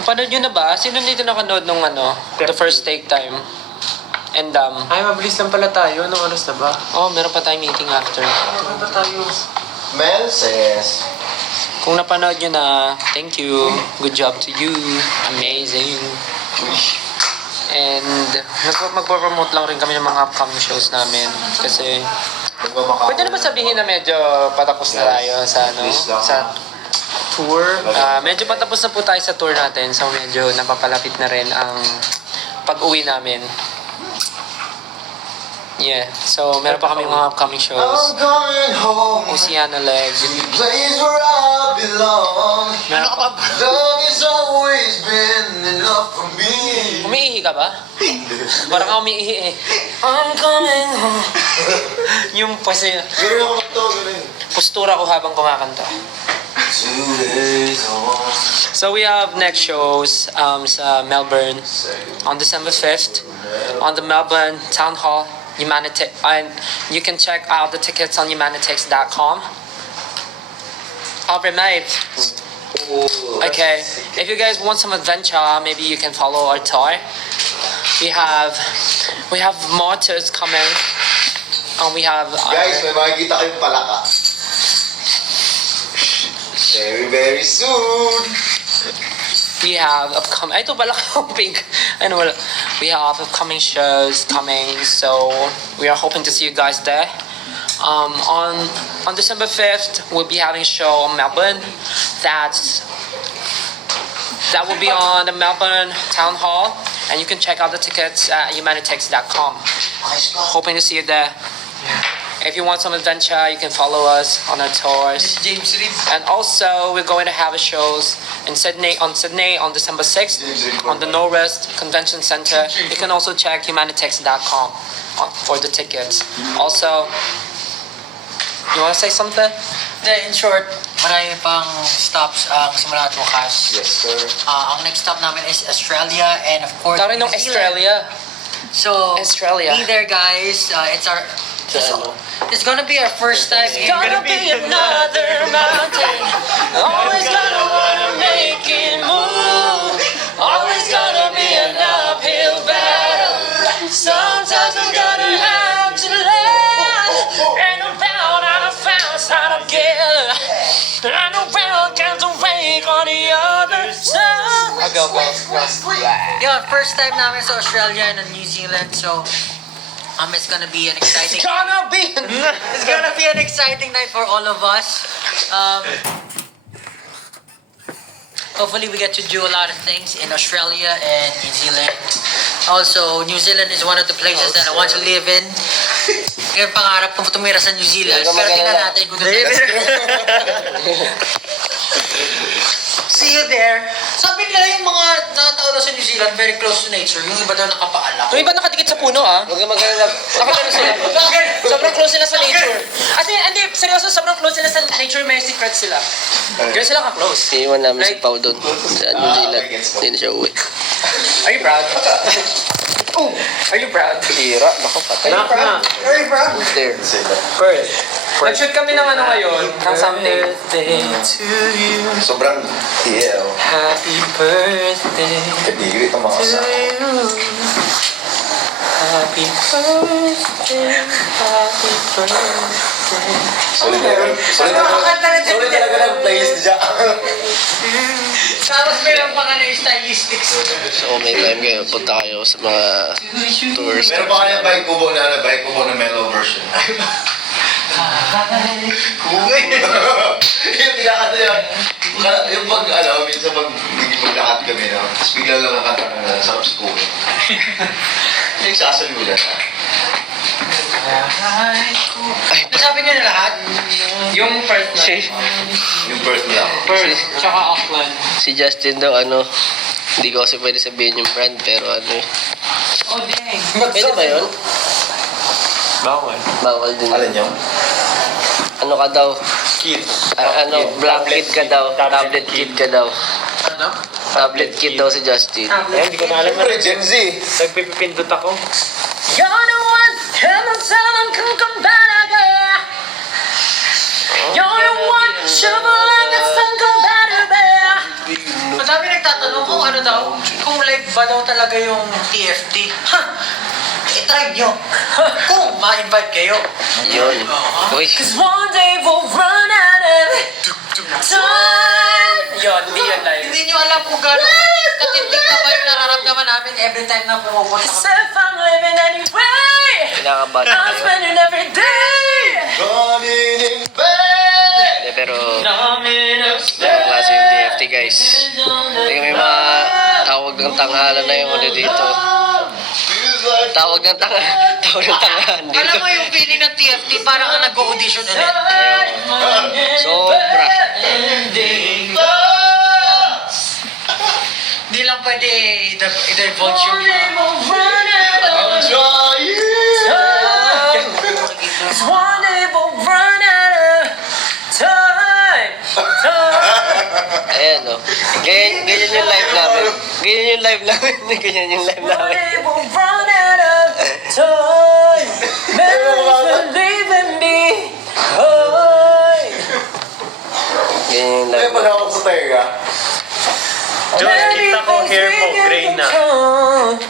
Napanood nyo na ba? Sino dito nakanood nung The First Take Time? And Ay, mabilis lang pala tayo. Anong oras na ba? oh, meron pa tayong meeting after. Ano ba tayo? Mel says, Kung napanood nyo na, thank you. Good job to you. Amazing. And magpo-promote lang rin kami ng mga upcoming shows namin. Kasi, pwede na ba sabihin na medyo patapos na tayo sa sa Tour? medyo patapos na po tayo sa tour natin. So medyo napapalapit na rin ang pag-uwi namin. Yeah. So meron pa kami mga upcoming I'm shows. coming home to Oceana Leg. the place where I belong. Meron pa. Love has always been enough for me. Umiihi ka ba? Parang ako umiihi eh. I'm coming home. Yung kasi Ganun ako to, ganun. postura ko habang kumakanta. 2 days on. So we have next shows sa Melbourne on December 5th on the Melbourne Town Hall Humanitech, and you can check out the tickets on humanitex.com. Alright, mate. Okay, if you guys want some adventure, maybe you can follow our tour. We have more tours coming, and we have Guys, may makikita kayong palaka. Very, very soon. we have upcoming. Ito pala pink. Ano wala. We have upcoming shows coming, so we are hoping to see you guys there. On December 5th, we'll be having a show in Melbourne. That will be on the Melbourne Town Hall, and you can check out the tickets at humanitex.com. Hoping to see you there. If you want some adventure, you can follow us on our tours. James Reed. And also, we're going to have shows in Sydney on December 6th on the Norwest Convention Center. You can also check humanitex.com for the tickets. Also, you want to say something? In short, marami pang stops ang simula at wakas. Yes, sir. Ang next stop namin is Australia and of course Tara nung New Zealand. Australia. So, Australia. be there guys. It's gonna be our first time in Gonna be another mountain. Always gonna wanna make it move. Always gonna be an uphill battle. Sometimes I'm gonna have to laugh. And about and I found how to get. And around comes the wake on the other side. Go. Yeah, first time namin sa Australia and New Zealand. So, it's gonna be an exciting. It's gonna be an exciting night for all of us. Hopefully we get to do a lot of things in Australia and New Zealand. Also, New Zealand is one of the places that I want to live in. Kaya pangarap kong tumira sa New Zealand. Pero tingnan natin kung See you there. Sabi nila yung mga nakatao daw sa New Zealand, very close to nature. Yung iba daw nakapaalak. Yung iba nakadikit sa puno Huwag kang mag-alala. Nakadikit sila. Sobrang close sila sa nature. Hindi, seryoso, sobrang close sila sa nature, may secret sila. Ganun sila ka-close. Iiwan namin si Pao doon sa New Zealand. Hindi na siya uwi. Are you proud? Are you proud? Hira, baka patay. Knock na. Very proud. There. Nag-shoot kami ng ngayon, ng something. Sobrang TL. Happy birthday Kadigri itong mga to kasama. you. Happy birthday, happy birthday. Sulit talaga ng playlist niya. Tapos meron pa ka na yung stylistics. So may time kayo, punta kayo sa mga tours. Meron pa kaya bike kubo na mellow version. Yung kinakanta yun. Yung pag, minsan pag hindi maglakat kami, no? Tapos bigla lang ang kanta na sarap sa kubo. Yung sasalulan, ha? Nasabi niyo na lahat? Yung first na. Yung birth niya. First, tsaka Auckland. Si Justin daw, hindi ko kasi pwede sabihin yung brand, pero Oh, dang. Pwede ba yun? Bawal. Bawal din. Alin yun? Ano ka daw? Kid. Blanket ka daw. Tablet kid ka daw. Ano? Tablet kid daw si Justin. Hindi ko na alam. Siyempre, Gen Z. Nagpipindot ako. You're the one, and I'm telling kung kumbaga. You're the one, sure like a sun kumbaga. Dami nagtatanong kung ano daw, kung live ba daw talaga yung TFT. Ha! I-try nyo. Kung ma-invite kayo. Yun. Uy. Cause one day we'll run out of time. Yun, hindi yun live. Hindi nyo alam kung gano'n katindig na ba yung nararamdaman namin every time na pumupunta Cause kami. if I'm living anyway, Kinakabahan I'm ako. spending every day. Running in bed! Pero, Numbing up ang klase yung TFT guys. Hindi kami tawag ng tanghalan na yung ano dito. Feels like Tawag ng tanghalan dito. Alam mo yung feeling ng TFT, parang ka nag-audition ulit. Sobra. Hindi lang pwede i-divulge yung I'm trying. Cause one day we'll run out of time. Ayan o. Ganyan yung live namin. Ganyan yung live namin. Ganyan yung live One namin. day we'll run out of time. Memories will leave me. Ganyan yung Ay, live pag namin. ako sa tenga. John, kita ko hair mo, gray na.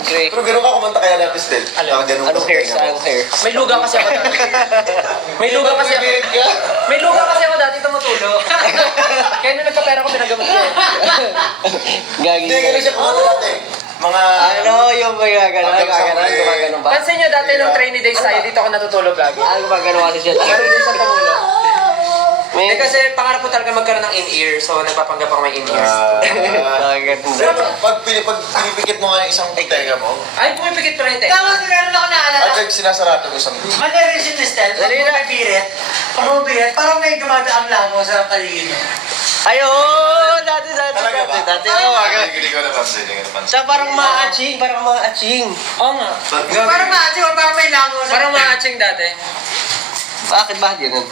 Great. Pero ganun ka kumanta kaya natin still. Ganun ka Anong sa hair? tenga Saan mo. hair? May luga kasi ako dati. May luga kasi ako. Bibigit ka? May luga kasi ako dati tumutulo. Kaya nung nagkapera ko, pinagamot ko. Gagi. Hindi, ganun siya kumanta dati. Mga... Ano yung mga gano'n? Hanggang sa Gano'n? huli. Gumagano'n ba? Pansin nyo dati nung trainee days tayo, dito ako natutulog lagi. Ah, gumagano'n kasi siya. Pero hindi sa tumulo. May... Kasi pangarap ko talaga magkaroon ng in-ear, so nagpapanggap ako may in-ears. Pero pag pinipikit mo nga yung isang tenga mo, Ay, pumipikit pa rin tayo. Tama, meron ako naalala. at pag sinasarado mo isang... Manerisin ni Stel, pag bumibirit, parang may gumagaang lango sa paligid niya. Ayo! Dati. Talaga ba? Dati. Oo, aga. Hindi ko napansin, hindi ko napansin. Siya parang ma-aching. Parang ma-aching. Oo nga. Parang maaching, parang may lango. Parang maaching dati. Bakit ganun?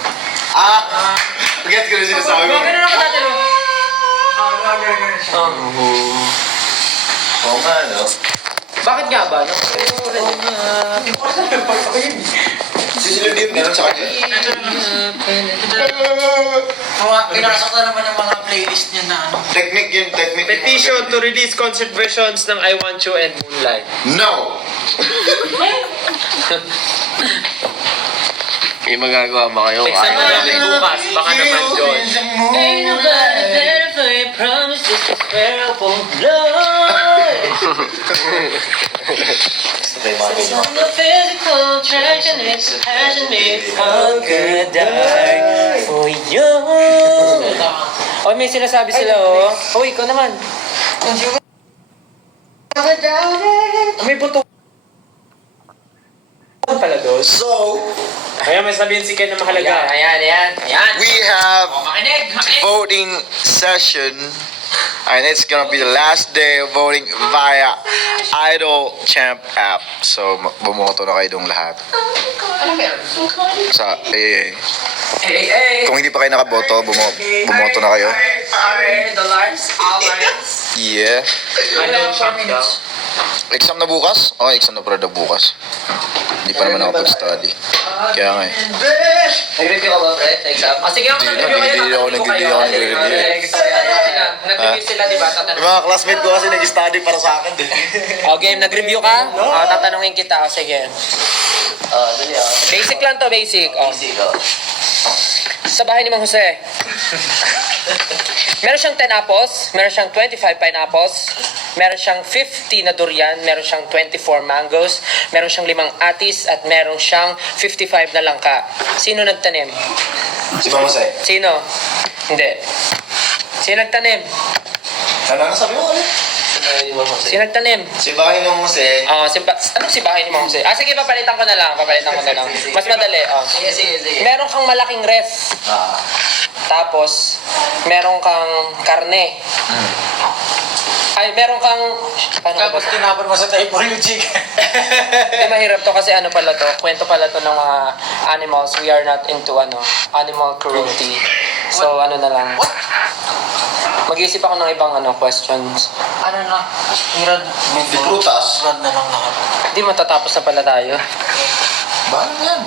Get ko na sinasabi mo. Ganun ako dati, no? Ganun siya. Oo nga, no? Bakit nga ba? No? Sisilid yun, ganun sa kanya. Pinasok na naman ng mga playlist niya na ano. Technique yun, technique. yung mga Petition ganun. to release concert versions ng I Want You and Moonlight. No! May magagawa ba kayo? Exam na namin bukas. Baka naman, John. Ain't nobody better for your promise. This is where I won't love. It's on the physical attraction, it's a passion, it's all good, die for you. Oh, may sinasabi sila, oh. Oh, ikaw naman. May buto pala doon. So, Kaya may sabihin si Ken na mahalaga. Ayan. we have Makinig. voting session. And it's gonna be the last day of voting via Idol Champ app. So, bumoto na kayo dong lahat. Ano meron? Sa AA. Hey. Kung hindi pa kayo nakaboto, bumoto na kayo. The Lars, Yeah. Ano, shop daw? Exam na bukas? Okay, exam na pala daw bukas. Hindi pa naman ako pag-study. Kaya nga eh. Nag-review ka ba, pre? Sa exam? Sige ako, Hindi ako nag-review. Nag-review sila, di ba? Yung mga classmate ko kasi nag-study para sa akin din. Okay, nag-review ka? Tatanungin kita. Sige. Dali ah. Basic lang to, basic. Easy ko. Sa bahay ni Mang Jose. Meron siyang 10 apples, meron siyang 25 pineapples, meron siyang 50 na durian, meron siyang 24 mangoes, meron siyang 5 atis, at meron siyang 55 na langka. Sino nagtanim? Si Mama Sai. Sino? Hindi. Sino nagtanim? Ano sabi mo ulit? Sino nagtanim? Si Bahay ng Jose. Anong si bahay ni Mang Jose? Sige, papalitan ko na lang. Mas madali. Sige. Meron kang malaking ref. Tapos, meron kang karne. Ay, meron kang... Tapos tinapon mo sa type yung chicken. Hindi, mahirap to kasi ano pala to. Kwento pala to ng mga animals. We are not into animal cruelty. So, ano na lang. Mag-iisip ako ng ibang questions. Ano na? Hirad. Di prutas. Hirad na lang lahat. Hindi, matatapos na pala tayo. Bahala na yan.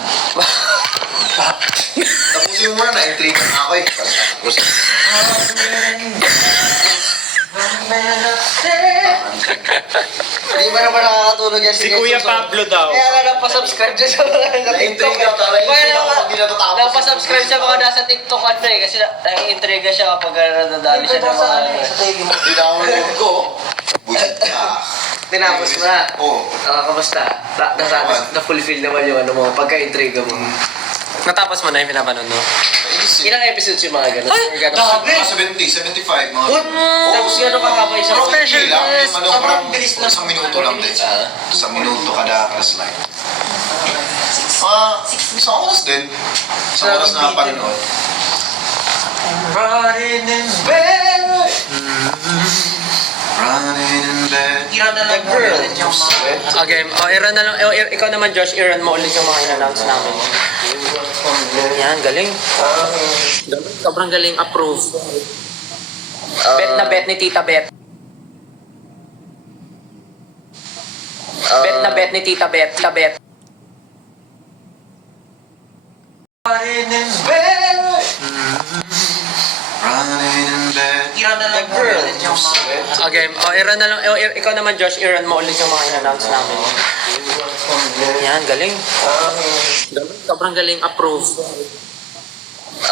Tapusin mo muna, na-intrigue na ako eh. Tapos, Hindi ba naman nakakatulog yan Si Kuya Pablo daw. Kaya nga napasubscribe siya sa mga nasa TikTok. Kaya napasubscribe siya mga nasa TikTok ano eh. Kasi nai-intriga siya kapag nadadali siya ng mga ano. Dinawag ko. Busit ka. Tinapos mo na. Oo. Kamusta? Na-fulfill naman yung ano mo, pagka-intriga mo. Natapos mo na yung pinapanood mo? Ilang episodes yung mga ganun? Mga 70, 75, mga... Tapos gano'n kahaba isang Okay lang. Ano, parang isang minuto lang din. Isang minuto kada slide. Isang oras din. Isang oras na panonood. Running in bed. Running in bed. Tira na lang mo ulit yung mga... Okay, i-run na lang. Ikaw naman, Josh, i-run mo ulit yung mga in-announce namin. Yan, galing. Sobrang galing. Approve. Bet na bet ni Tita Bet. Bet na bet ni Tita Bet. Tita Bet. Running in bed. Running in bed. Tira na lang mo ulit yung mga... Okay, i-run na lang. Ikaw naman, Josh, i-run mo ulit yung mga in-announce namin. Yan, galing. Sobrang galing. Approve.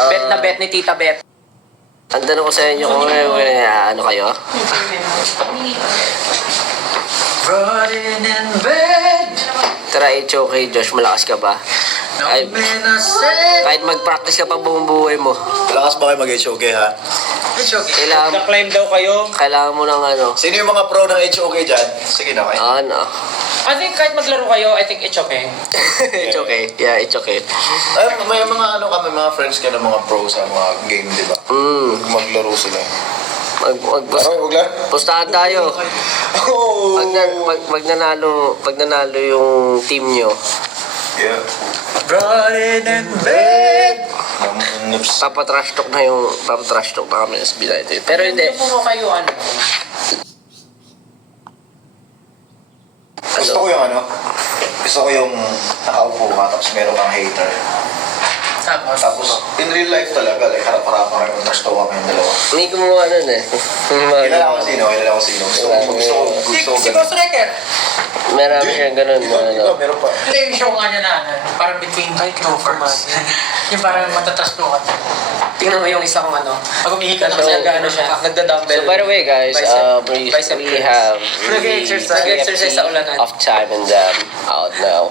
Bet na bet ni Tita Bet. Ang tanong ko sa inyo kung ano kayo? Running in bed. Tara, HOK, Josh, malakas ka ba? Kahit mag-practice ka pa buong buhay mo. Lakas ba kayo mag-HOK ha? Kailangan, Na-climb daw kayo. kailangan mo ng ano. Sino yung mga pro ng HOK dyan? Sige na kayo. Ano? I think kahit maglaro kayo, I think it's okay. It's okay. Yeah, it's okay. Ay, may mga ano kami, mga friends ka na mga pro sa mga game, di ba? Maglaro sila. Wag lang. Pustahan tayo. Oh! Pag nanalo yung team nyo, Yeah. Running in bed. papatrash talk na kami sa SB United. Pero hindi. Puro kayo ano. Gusto ko yung ano, gusto ko yung nakaupo ka tapos meron kang hater. Tapos, in real life talaga, like harap-harapan kayo, trash talk kami yung dalawa. Hindi ko mo ano eh. Kilala ko sino. Gusto ko Si Ghost Wrecker. Meron siyang ganun. Ano. Meron pa. Hindi yung show nga niya na ano, parang between two firms. Yung parang matatas ko ka. Tingnan mo yung isang ano. Pag umihi ka na kasi ano siya, nagda-dumbbell. So by the way guys, we have Nag-exercise sa ulanan. of Time and Them out now.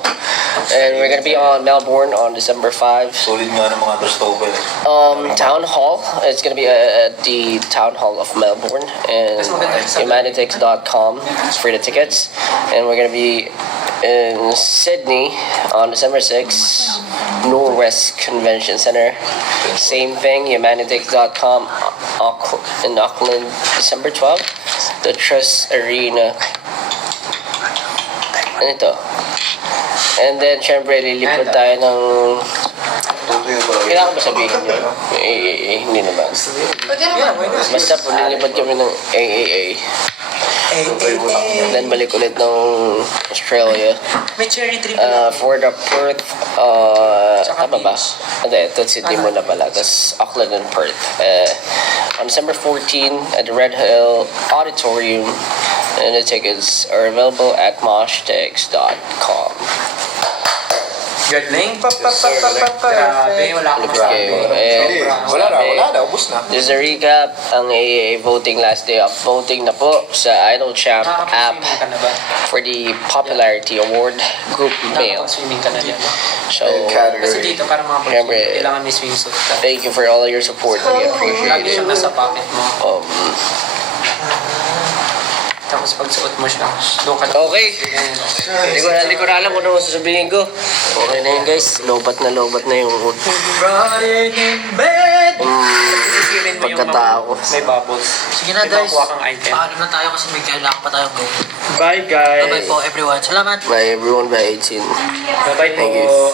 And we're gonna be on Melbourne on December 5. Solid nga ng mga trash talk eh. Town Hall. It's gonna be at the Town Hall of Melbourne and humanitix.com for the tickets. And we're gonna be in Sydney on December 6, Norwest Convention Center. Same thing, humanitix.com in Auckland, December 12, the Trust Arena. Ano ito? And then, syempre, lilipad tayo ng... Tutuyo talaga. Kailangan ba sabihin yun? Hindi naman. Basta po, lilipad kami ng AAA. And then, balik ulit ng Australia. May cherry tree For the Perth, tama ba? Hindi, ito Sydney muna pala. Tapos Auckland and Perth. On December 14 at the Red Hill Auditorium. And the tickets are available at moshtex.com. Galing. Grabe, wala akong masabi. Okay. Wala na, ubus na. Just a recap, ang AAA voting last day of voting na po sa Idol Champ app Nakakapag-swimming ka na ba? for the Popularity Award Group Male. Nakakapag-swimming ka na yan. So, Kasi dito, para mga Siyempre, boys, kailangan may swimsuit ka. thank you for all your support. We appreciate Lagi siyang it. nasa pocket mo. Tapos pag suot mo siya, doon ka na. Okay. Hindi ko na alam kung ano sasabihin ko. Okay na yun guys. Lobat na yung Running in bed. Isipin mo yung pagkatao. may bubbles. Sige na May guys. makuha kang item. Paalam na tayo kasi may kailangan pa tayong gawin. Bye guys. Bye-bye po everyone. Salamat. By everyone by 18. Bye-bye Thank you. po.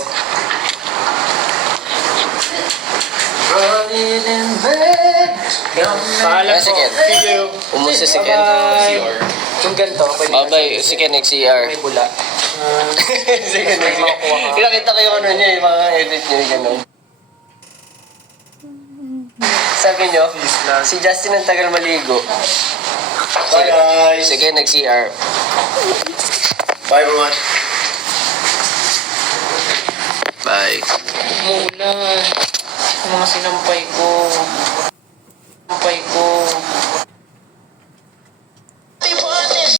Running in bed. Paalam po. Second. See you. Umusta si Ken. Bye. Yung ganito, pwede Bye-bye. Si Ken nag-CR. may bula. Si Ken nag-CR. Kinakita ko yung ano niya, yung mga edit niya, yung gano'n. Sabi niyo, si Justin ang tagal maligo. Bye guys. Sige, nag-CR. Bye everyone. Bye. Umuulan. Yung mga sinampay ko.